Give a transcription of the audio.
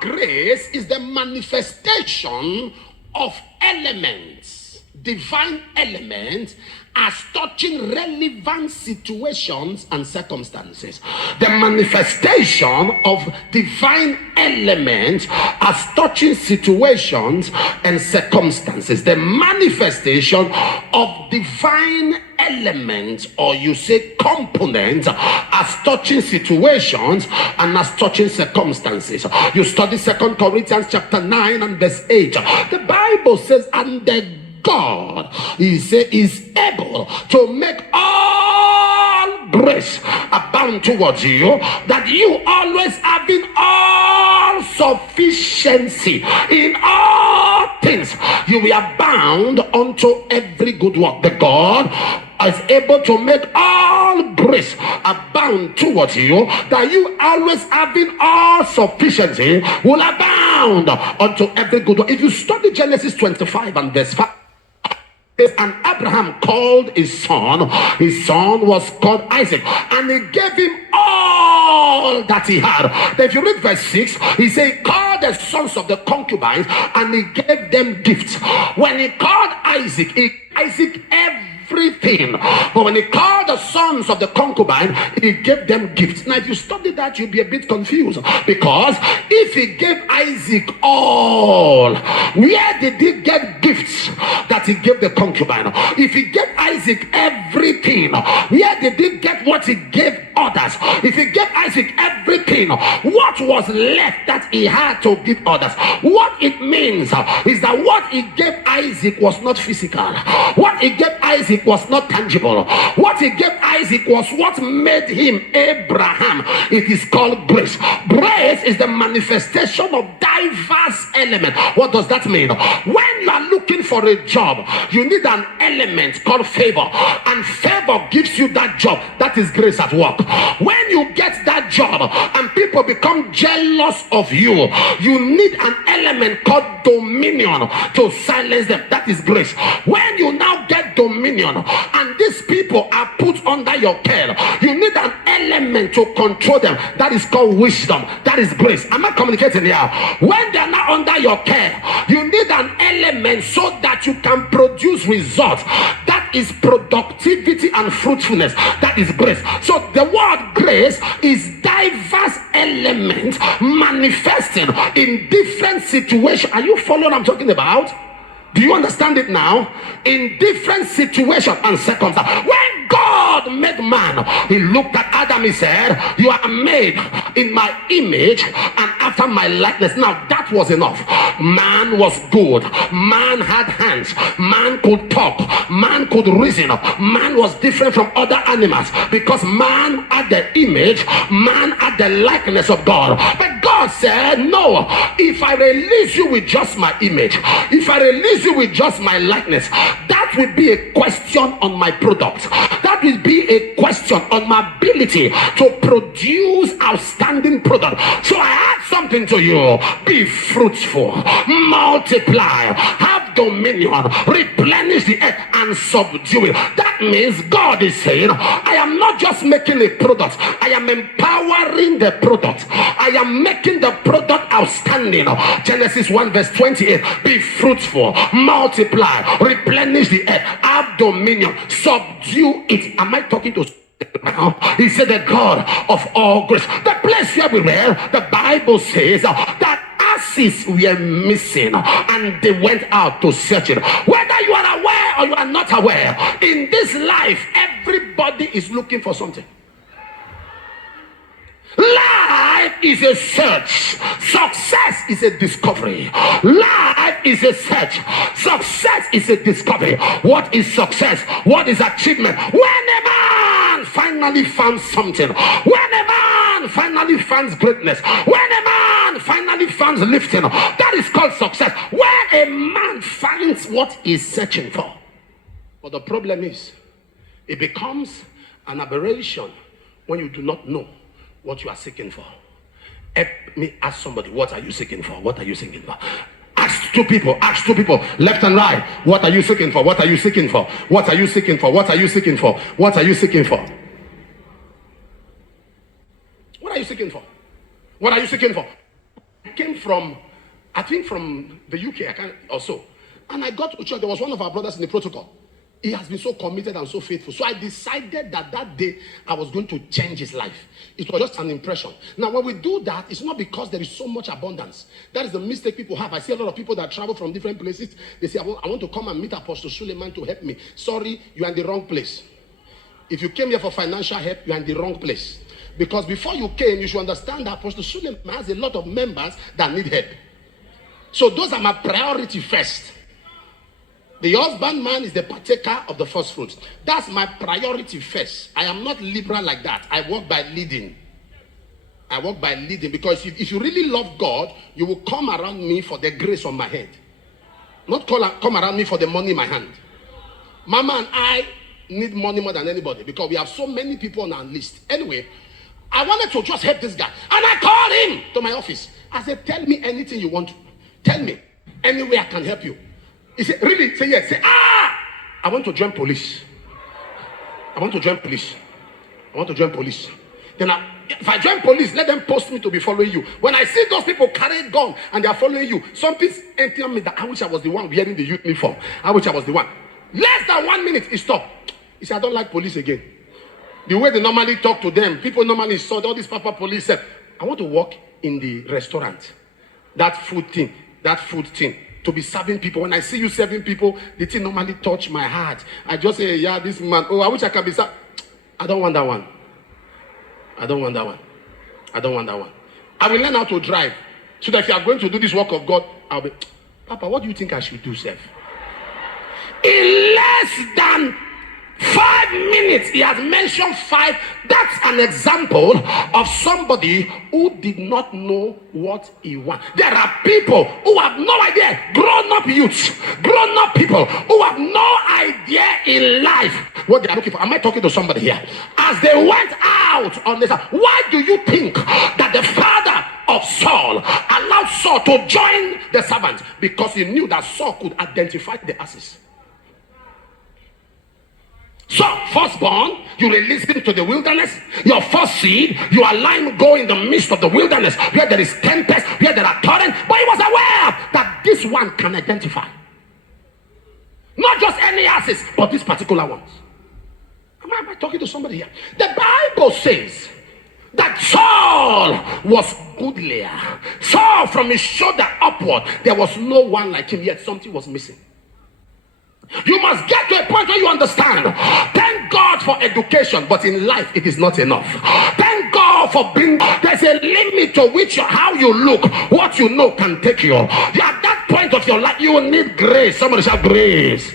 word grace is the manifestation of elements, divine elements, as touching relevant situations and circumstances. The manifestation of divine elements as touching situations and circumstances. The manifestation of divine elements, or you say components, as touching situations and as touching circumstances. You study 2 Corinthians chapter 9 and verse 8. The Bible says, and the God is able to make all grace abound towards you, that you always having all sufficiency in all things, you will abound unto every good work. The God is able to make all grace abound towards you, that you always having all sufficiency will abound unto every good work. If you study Genesis 25 and verse 5, and Abraham called his son was called Isaac, and he gave him all that he had. Then if you read verse 6, he said he called the sons of the concubines and he gave them gifts. When he called Isaac, everything, but when he called the sons of the concubine, he gave them gifts. Now if you study that, you'll be a bit confused, because if he gave Isaac all, where did he get gifts that he gave the concubine? If he gave Isaac everything, where did he get what he gave others? If he gave Isaac everything, what was left that he had to give others? What it means is that what he gave Isaac was not physical. What he gave Isaac was not tangible. What he gave Isaac was what made him Abraham. It is called grace. Grace is the manifestation of diverse elements. What does that mean? When you are looking for a job, you need an element called favor, and favor gives you that job. That is grace at work. When you get that job and people become jealous of you, you need an element called dominion to silence them. That is grace. When you now get dominion and these people are put under your care, you need an element to control them. That is called wisdom. That is grace. Am I communicating here? When they are not under your care, you need an element so that you can produce results. That is productivity and fruitfulness. That is grace. So the word grace is diverse elements manifesting in different situations. Are you following what I'm talking about? Do you understand it now? In different situations and circumstances. When God made man, he looked at Adam, he said, you are made in my image and after my likeness. Now that was enough. Man was good. Man had hands. Man could talk. Man could reason. Man was different from other animals because man had the image, man had the likeness of God. But God said, no, if I release you with just my image, if I release you with just my likeness, that will be a question on my product. That will be a question on my ability to produce outstanding product. So I add something to you. Be fruitful, multiply, have dominion, replenish the earth and subdue it. That means God is saying, I am not just making a product, I am empowering the product. I am making the product outstanding. Genesis 1 verse 28. Be fruitful, multiply, replenish the earth, have dominion, subdue it. Am I talking to now? He said the God of all grace. The place where we were, the Bible says that asses were missing and they went out to search it. Whether you are aware or you are not aware, in this life everybody is looking for something. Life is a search. Success is a discovery. Life is a search. Success is a discovery. What is success? What is achievement? When a man finally found something, when a man finally finds greatness, when a man finally finds lifting, that is called success. When a man finds what he's searching for. But the problem is, it becomes an aberration when you do not know what you are seeking for. Help me ask somebody, what are you seeking for? What are you seeking for? Ask two people, left and right. What are you seeking for? What are you seeking for? What are you seeking for? What are you seeking for? What are you seeking for? What are you seeking for? What are you seeking for? came from, I think from the UK, I can't also. And I got to church. There was one of our brothers in the protocol. He has been so committed and so faithful. So I decided that that day I was going to change his life. It was just an impression. Now, when we do that, it's not because there is so much abundance. That is the mistake people have. I see a lot of people that travel from different places. They say, I want to come and meet Apostle Suleman to help me. Sorry, you are in the wrong place. If you came here for financial help, you are in the wrong place. Because before you came, you should understand that Apostle Suleman has a lot of members that need help. So those are my priority first. The husbandman is the partaker of the first fruits. That's my priority first. I am not liberal like that. I work by leading. I work by leading, because if you really love God, you will come around me for the grace on my head. Not come around me for the money in my hand. Mama and I need money more than anybody because we have so many people on our list. Anyway, I wanted to just help this guy. And I called him to my office. I said, tell me anything you want to. Tell me. Any way I can help you. He said, really? Say yes. Say, I want to join police. I want to join police. I want to join police. Then if I join police, let them post me to be following you. When I see those people carry a gun and they are following you, something enter me that I wish I was the one wearing the uniform. I wish I was the one. Less than 1 minute, he stopped. He said, I don't like police again. The way they normally talk to them, people normally saw all these papa police said, I want to work in the restaurant. That food thing. To be serving people. When I see you serving people, the thing normally touch my heart. I just say, yeah, this man, I wish I could be served. I don't want that one. I don't want that one. I will learn how to drive. So that if you are going to do this work of God, I'll be, Papa, what do you think I should do, Seth? In less than 5 minutes, he has mentioned 5. That's an example of somebody who did not know what he wants. There are people who have no idea, grown-up youths, grown-up people who have no idea in life what they are looking for. Am I talking to somebody here? As they went out on this, why do you think that the father of Saul allowed Saul to join the servants? Because he knew that Saul could identify the asses. So, firstborn, you release him to the wilderness. Your first seed, you allow him go in the midst of the wilderness where there is tempest, where there are torrents. But he was aware that this one can identify. Not just any asses, but these particular ones. Am I talking to somebody here? The Bible says that Saul was goodlier. Saul, from his shoulder upward, there was no one like him, yet something was missing. You must get to a point where you understand. Thank God for education, but in life it is not enough. Thank God for being. There's a limit to which how you look, what you know can take you. At that point of your life, you need grace. Somebody shout grace.